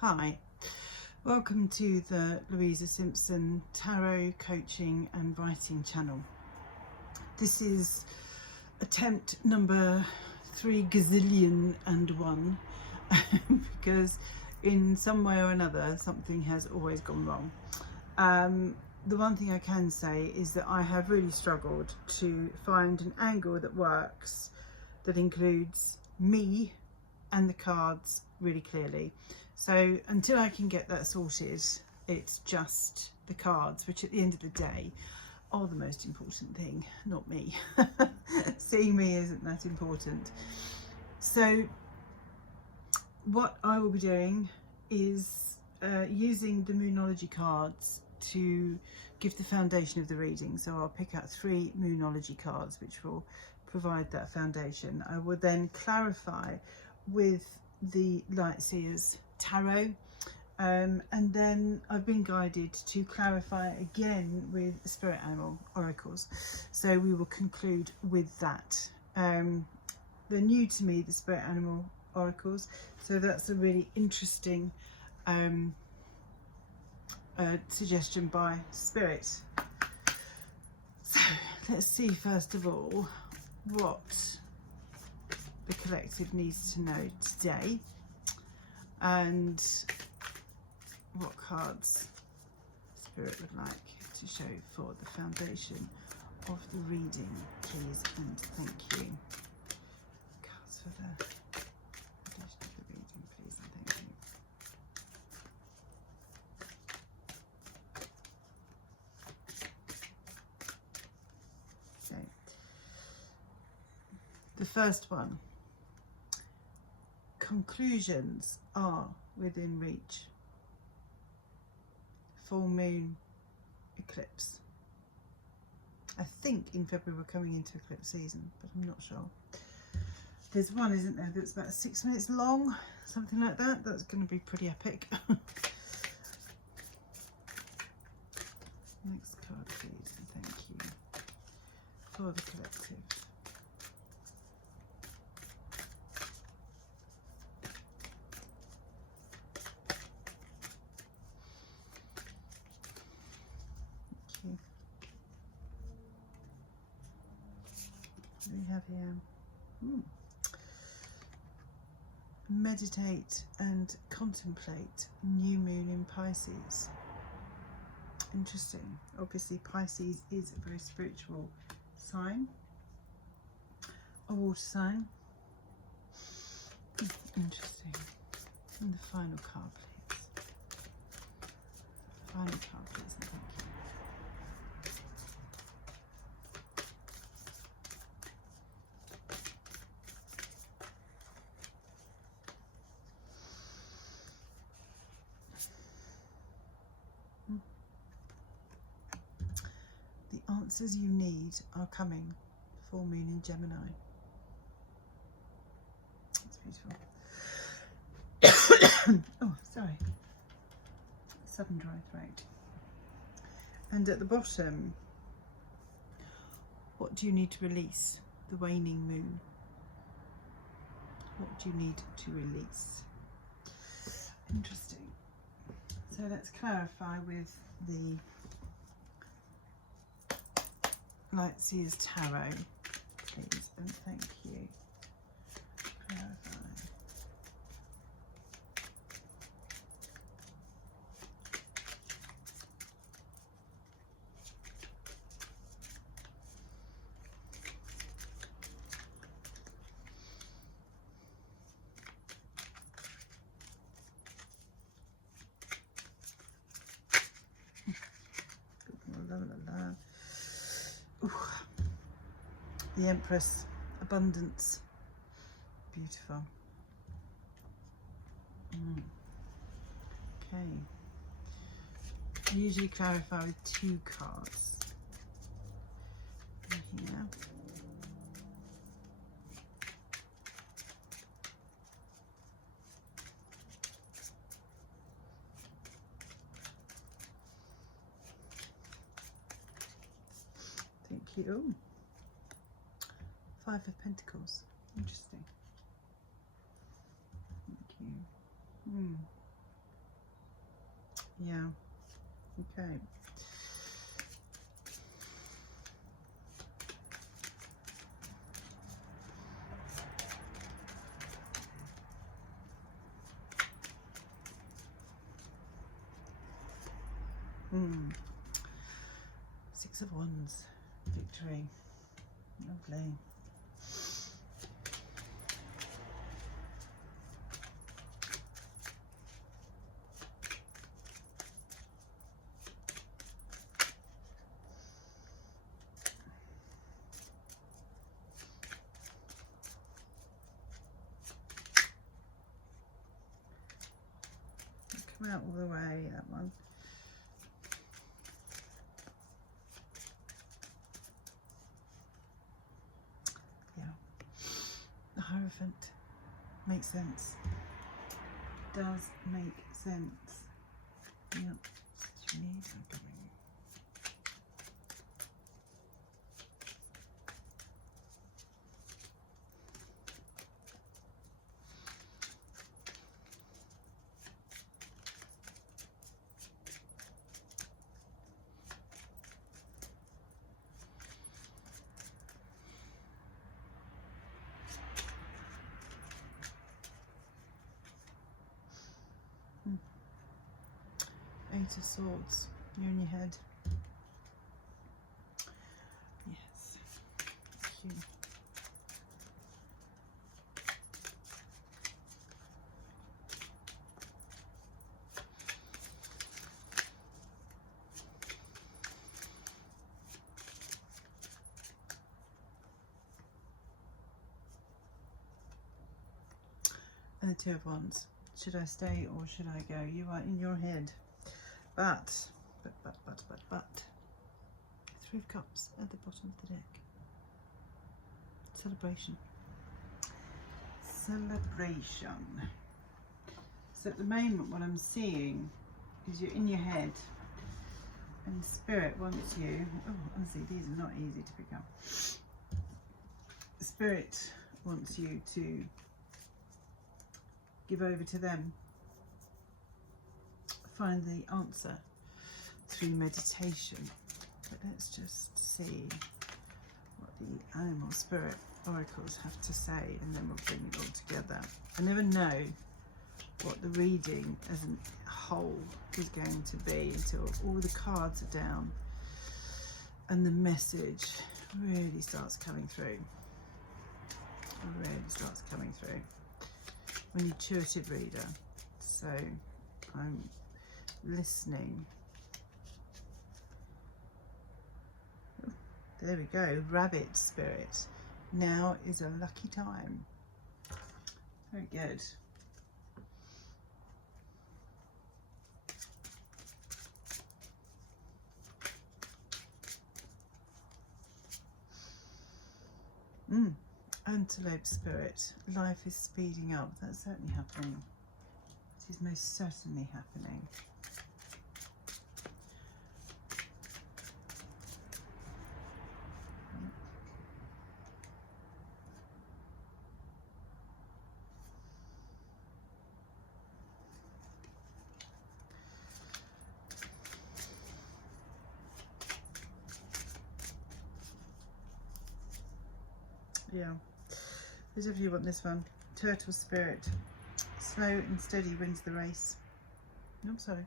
Hi, welcome to the Louisa Simpson Tarot coaching and writing channel. This is attempt number 3 gazillion and 1 because in some way or another something has always gone wrong. The one thing I can say is that I have really struggled to find an angle that works, that includes me and the cards really clearly. So until I can get that sorted, it's just the cards, which at the end of the day are the most important thing, not me. Seeing me isn't that important. So what I will be doing is using the Moonology cards to give the foundation of the reading. So I'll pick out 3 Moonology cards which will provide that foundation. I will then clarify with the Lightseers Tarot, and then I've been guided to clarify again with Spirit Animal Oracles. So we will conclude with that. They're new to me, the Spirit Animal Oracles, so that's a really interesting suggestion by Spirit. So let's see first of all what the collective needs to know today and what cards Spirit would like to show for the foundation of the reading, please and thank you. Cards for the foundation of the reading, please and thank you. So, the first one. Conclusions are within reach. Full moon eclipse. I think in February we're coming into eclipse season, but I'm not sure. There's one, isn't there, that's about 6 minutes long, something like that. That's going to be pretty epic. Next card, please, and thank you. For the collective. We have here meditate and contemplate new moon in Pisces. Interesting. Obviously Pisces is a very spiritual sign, a water sign. Interesting. And the final card, please. Final card, please, and thank you. The answers you need are coming. Full moon in Gemini. That's beautiful. Oh, sorry. Sudden dry throat. And at the bottom, what do you need to release? The waning moon. What do you need to release? Interesting. So let's clarify with the Lightseers Tarot, please, and thank you. Clarify. Ooh. The Empress, abundance, beautiful. Okay, I usually clarify with 2 cards. Here. Thank you. Ooh. 5 of Pentacles. Interesting. Thank you. Yeah. Okay. Six of Wands. Victory. Lovely. Come out all the way, that one. Yeah. The Hierophant. Makes sense. Does make sense. Yep. What you need. Okay. Eight of Swords. You're in your head. Yes. Thank you. And the Two of Wands. Should I stay or should I go? You are in your head. But. Three of Cups at the bottom of the deck. Celebration. Celebration. So at the moment what I'm seeing is you're in your head and Spirit wants you, oh honestly these are not easy to pick up. Spirit wants you to give over to them. Find the answer through meditation. But let's just see what the animal spirit oracles have to say and then we'll bring it all together. I never know what the reading as a whole is going to be until all the cards are down and the message really starts coming through. Really starts coming through. I'm an intuitive reader, so I'm listening. Oh, there we go, Rabbit Spirit. Now is a lucky time. Very good. Antelope Spirit. Life is speeding up. That's certainly happening. It is most certainly happening. Yeah. Those of you want this one. Turtle Spirit. Slow and steady wins the race. No, sorry.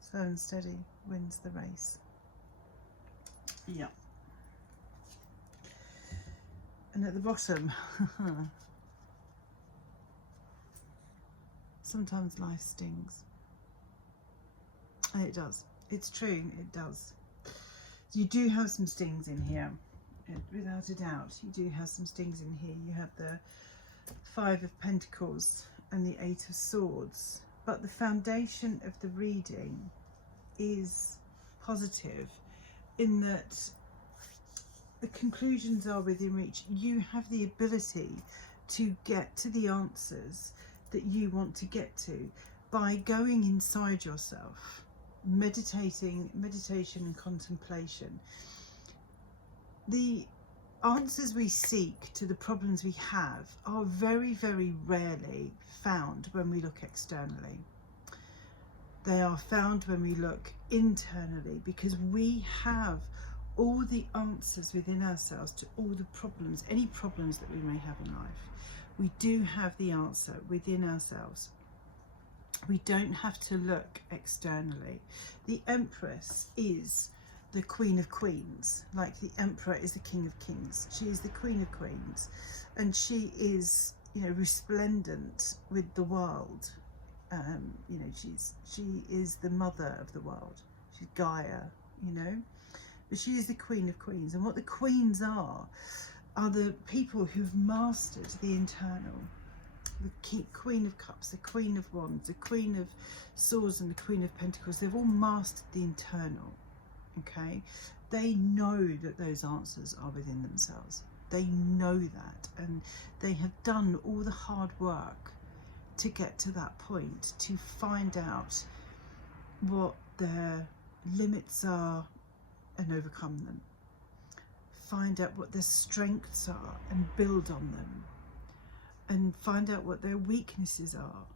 Slow and steady wins the race. Yeah. And at the bottom, sometimes life stings. And it does. It's true, it does. You do have some stings in here. Without a doubt, you do have some stings in here. You have the Five of Pentacles and the Eight of Swords, but the foundation of the reading is positive in that the conclusions are within reach. You have the ability to get to the answers that you want to get to by going inside yourself, meditation and contemplation. The answers we seek to the problems we have are very, very rarely found when we look externally. They are found when we look internally, because we have all the answers within ourselves to all the problems, any problems that we may have in life. We do have the answer within ourselves. We don't have to look externally. The Empress is the Queen of Queens, like the Emperor is the King of Kings. She is the Queen of Queens, and she is, you know, resplendent with the world. You know, she is the mother of the world. She's Gaia, you know, but she is the Queen of Queens. And what the queens are the people who've mastered the internal. The Queen of Cups, the Queen of Wands, the Queen of Swords and the Queen of Pentacles. They've all mastered the internal, okay? They know that those answers are within themselves. They know that, and they have done all the hard work to get to that point, to find out what their limits are and overcome them. Find out what their strengths are and build on them. And find out what their weaknesses are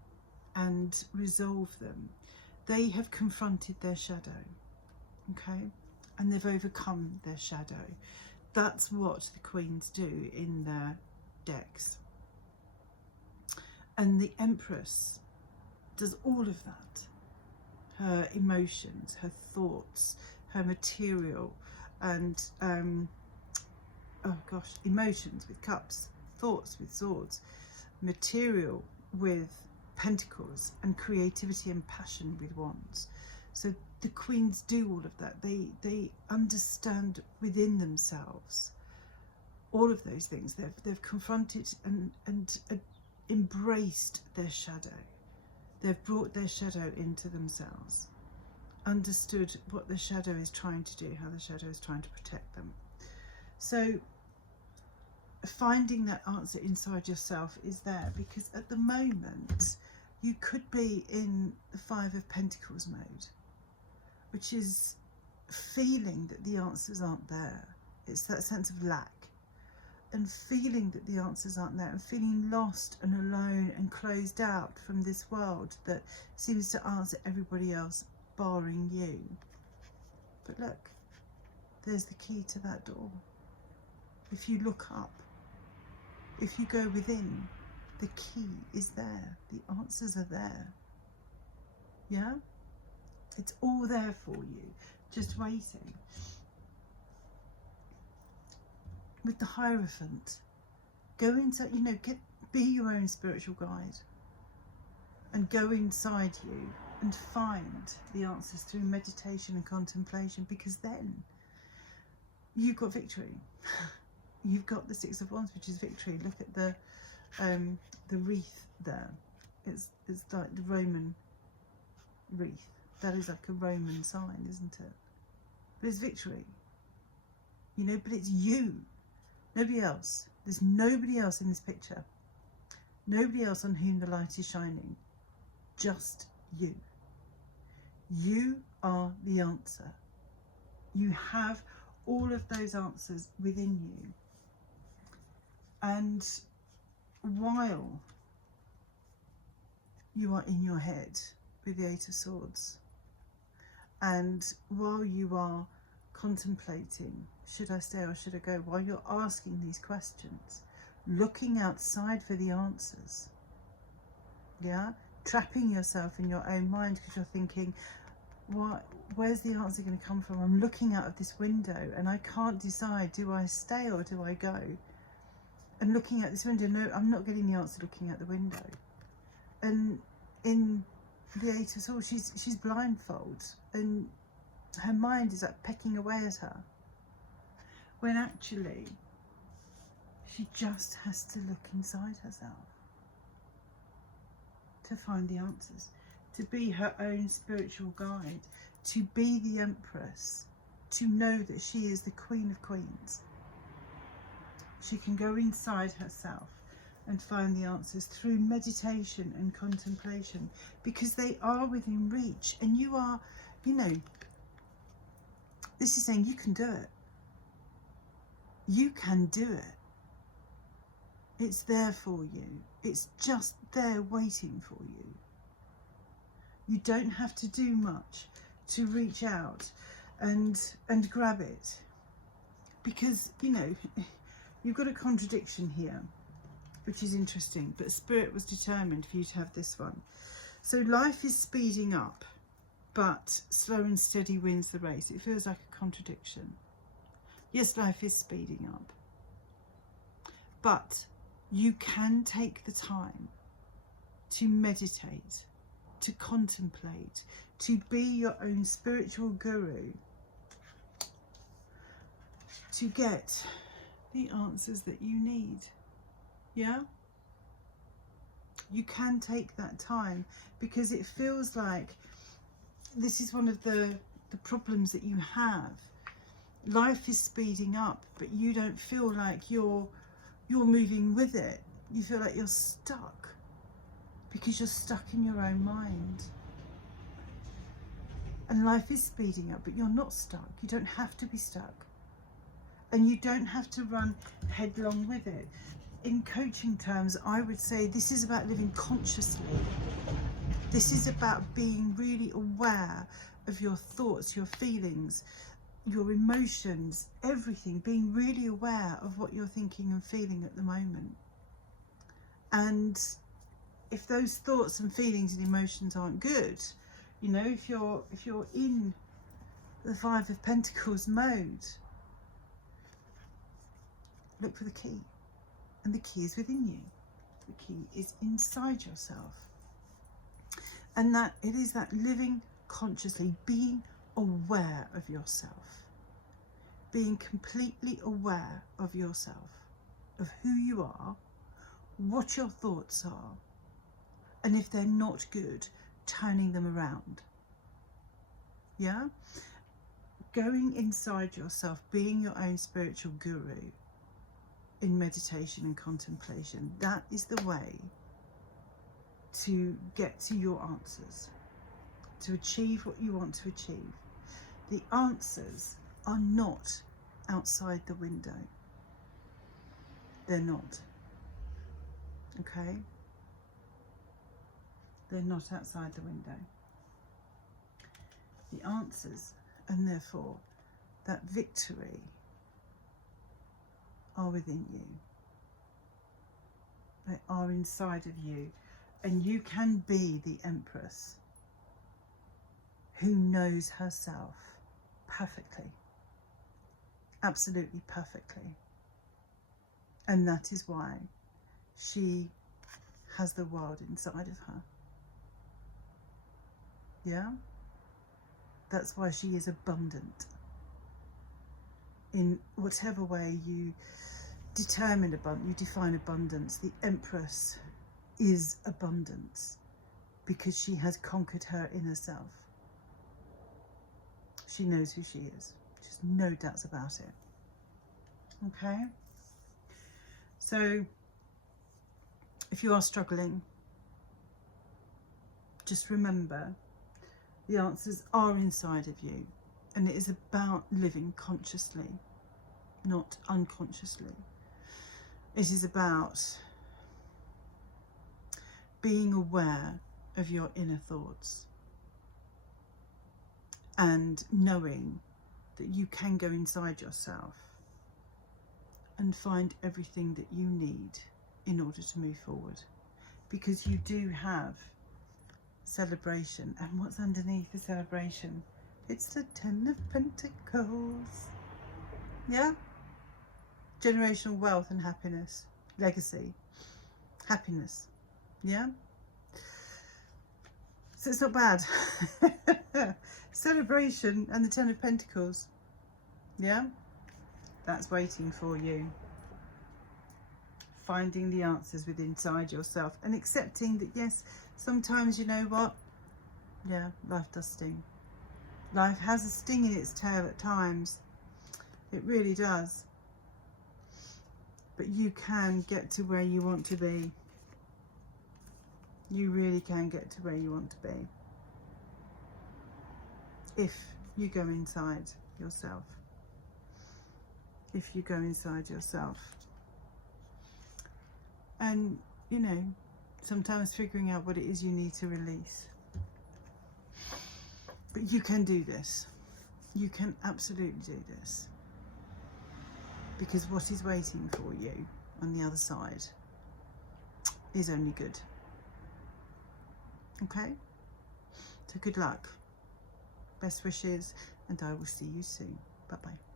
and resolve them. They have confronted their shadow, okay? And they've overcome their shadow. That's what the queens do in their decks. And the Empress does all of that. Her emotions, her thoughts, her material, and emotions with cups, thoughts with swords, material with pentacles, and creativity and passion with wands. So the queens do all of that. They understand within themselves all of those things. They've confronted and embraced their shadow. They've brought their shadow into themselves, understood what the shadow is trying to do, how the shadow is trying to protect them. So finding that answer inside yourself is there, because at the moment you could be in the Five of Pentacles mode, which is feeling that the answers aren't there. It's that sense of lack, and feeling that the answers aren't there, and feeling lost and alone and closed out from this world that seems to answer everybody else barring you. But look, there's the key to that door. If you look up, if you go within, the key is there. The answers are there. Yeah? It's all there for you, just waiting. With the Hierophant, go inside, you know, be your own spiritual guide, and go inside you and find the answers through meditation and contemplation, because then you've got victory. You've got the Six of Wands, which is victory. Look at the wreath there. It's like the Roman wreath. That is like a Roman sign, isn't it? But it's victory. You know, but it's you. Nobody else. There's nobody else in this picture. Nobody else on whom the light is shining. Just you. You are the answer. You have all of those answers within you. And while you are in your head with the Eight of Swords, and while you are contemplating, should I stay or should I go, while you're asking these questions, looking outside for the answers, yeah, trapping yourself in your own mind because you're thinking, where's the answer going to come from? I'm looking out of this window and I can't decide, do I stay or do I go? And looking out this window, no, I'm not getting the answer looking out the window. And in the Eight of Swords, she's blindfold, and her mind is like pecking away at her, when actually she just has to look inside herself to find the answers, to be her own spiritual guide, to be the Empress, to know that she is the Queen of Queens. She can go inside herself and find the answers through meditation and contemplation, because they are within reach. And you are, you know, this is saying you can do it. You can do it. It's there for you. It's just there waiting for you. You don't have to do much to reach out and grab it, because, you know, you've got a contradiction here, which is interesting, but Spirit was determined for you to have this one. So life is speeding up, but slow and steady wins the race. It feels like a contradiction. Yes, life is speeding up, but you can take the time to meditate, to contemplate, to be your own spiritual guru, to get the answers that you need. Yeah? You can take that time, because it feels like this is one of the problems that you have. Life is speeding up, but you don't feel like you're moving with it. You feel like you're stuck, because you're stuck in your own mind. And life is speeding up, but you're not stuck. You don't have to be stuck. And you don't have to run headlong with it. In coaching terms, I would say this is about living consciously. This is about being really aware of your thoughts, your feelings, your emotions, everything. Being really aware of what you're thinking and feeling at the moment. And if those thoughts and feelings and emotions aren't good, you know, if you're in the Five of Pentacles mode, look for the key. And the key is within you. The key is inside yourself. And that it is that living consciously, being aware of yourself. Being completely aware of yourself, of who you are, what your thoughts are, and if they're not good, turning them around. Yeah? Going inside yourself, being your own spiritual guru in meditation and contemplation, that is the way to get to your answers, to achieve what you want to achieve. The answers are not outside the window. They're not. Okay? They're not outside the window. The answers, and therefore that victory, are within you. They are inside of you. And you can be the Empress who knows herself perfectly. Absolutely perfectly. And that is why she has the world inside of her. Yeah? That's why she is abundant. In whatever way you determine abundance, you define abundance, the Empress is abundance, because she has conquered her inner self. She knows who she is. There's no doubts about it. Okay? So, if you are struggling, just remember the answers are inside of you, and it is about living consciously, not unconsciously. It is about being aware of your inner thoughts and knowing that you can go inside yourself and find everything that you need in order to move forward, because you do have celebration. And what's underneath the celebration? It's the Ten of Pentacles. Yeah? Generational wealth and happiness, legacy, happiness. Yeah? So it's not bad. Celebration and the Ten of Pentacles. Yeah? That's waiting for you. Finding the answers within inside yourself and accepting that, yes, sometimes, you know what? Yeah, life does sting. Life has a sting in its tail at times. It really does. But you can get to where you want to be. You really can get to where you want to be. If you go inside yourself. If you go inside yourself. And, you know, sometimes figuring out what it is you need to release. But you can do this. You can absolutely do this. Because what is waiting for you on the other side is only good. Okay? So good luck. Best wishes, and I will see you soon. Bye-bye.